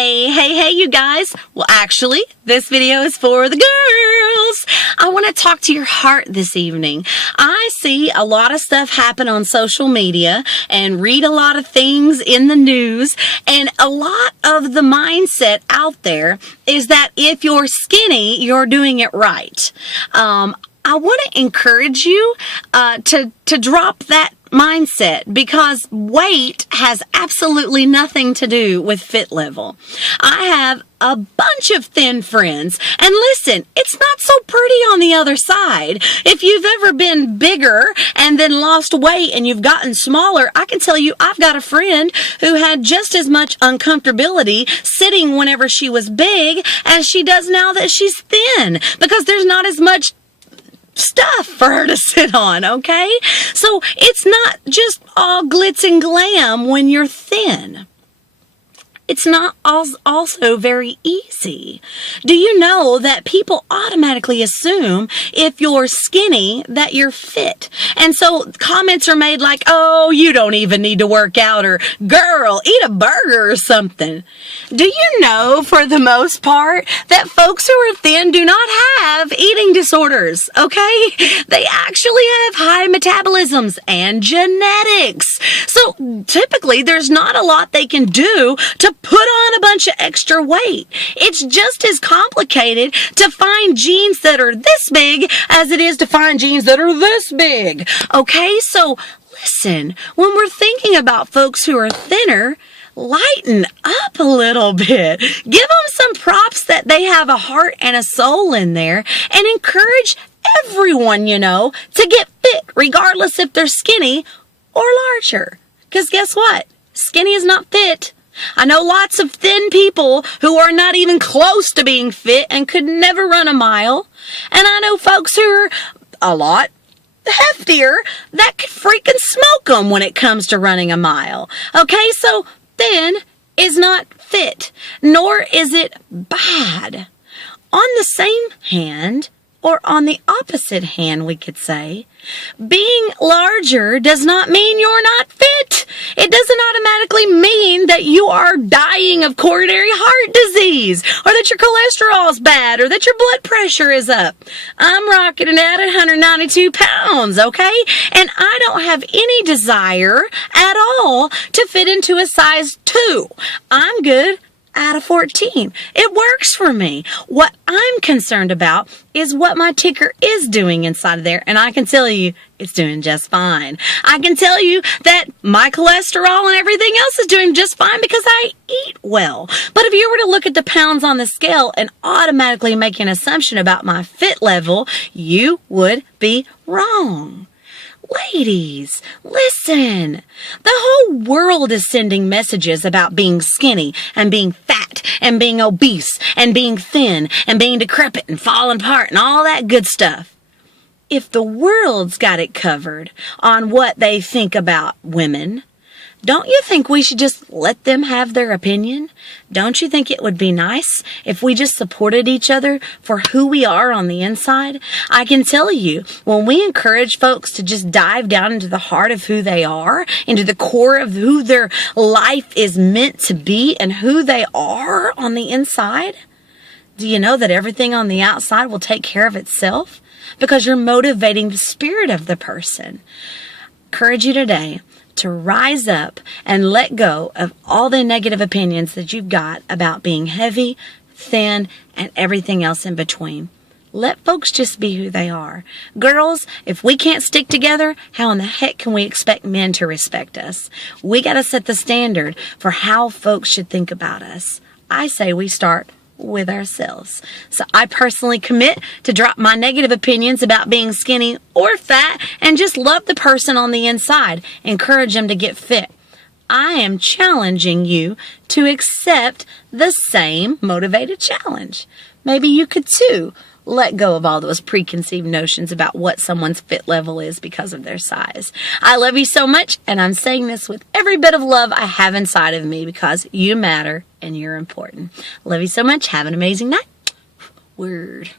Hey, you guys. Well, actually, this video is for the girls. I want to talk to your heart this evening. I see a lot of stuff happen on social media and read a lot of things in the news, and a lot of the mindset out there is that if you're skinny, you're doing it right. I want to encourage you to drop that mindset, because weight has absolutely nothing to do with fit level. I have a bunch of thin friends, and listen, it's not so pretty on the other side. If you've ever been bigger and then lost weight and you've gotten smaller, I can tell you I've got a friend who had just as much uncomfortability sitting whenever she was big as she does now that she's thin, because there's not as much stuff for her to sit on, okay? So it's not just all glitz and glam when you're thin. It's not also very easy. Do you know that people automatically assume if you're skinny that you're fit? And so comments are made like, oh, you don't even need to work out, or girl, eat a burger or something. Do you know, for the most part, that folks who are thin do not have eating disorders, okay? They actually have high metabolisms and genetics. So typically there's not a lot they can do to put on a bunch of extra weight. It's just as complicated to find jeans that are this big as it is to find jeans that are this big. Okay, so listen, when we're thinking about folks who are thinner, lighten up a little bit. Give them some props that they have a heart and a soul in there, and encourage everyone, to get fit, regardless if they're skinny or larger. Because guess what? Skinny is not fit. I know lots of thin people who are not even close to being fit and could never run a mile. And I know folks who are a lot heftier that could freaking smoke them when it comes to running a mile. Okay, so thin is not fit, nor is it bad. On the same hand, or on the opposite hand, we could say, being larger does not mean you're not fit. It doesn't automatically mean that you are dying of coronary heart disease, or that your cholesterol is bad, or that your blood pressure is up. I'm rocking it at 192 pounds, okay? And I don't have any desire at all to fit into a size 2. I'm good out of 14. It works for me. What I'm concerned about is what my ticker is doing inside of there, and I can tell you it's doing just fine. I can tell you that my cholesterol and everything else is doing just fine because I eat well. But if you were to look at the pounds on the scale and automatically make an assumption about my fit level, you would be wrong. Ladies, listen. The whole world is sending messages about being skinny and being fat and being obese and being thin and being decrepit and falling apart and all that good stuff. If the world's got it covered on what they think about women, don't you think we should just let them have their opinion? Don't you think it would be nice if we just supported each other for who we are on the inside? I can tell you, when we encourage folks to just dive down into the heart of who they are, into the core of who their life is meant to be and who they are on the inside, do you know that everything on the outside will take care of itself? Because you're motivating the spirit of the person. Encourage you today to rise up and let go of all the negative opinions that you've got about being heavy, thin, and everything else in between. Let folks just be who they are. Girls, if we can't stick together, how in the heck can we expect men to respect us? We got to set the standard for how folks should think about us. I say we start with ourselves. So I personally commit to drop my negative opinions about being skinny or fat and just love the person on the inside. Encourage them to get fit. I am challenging you to accept the same motivated challenge. Maybe you could too let go of all those preconceived notions about what someone's fit level is because of their size. I love you so much, and I'm saying this with every bit of love I have inside of me, because you matter and you're important. Love you so much. Have an amazing night. Word.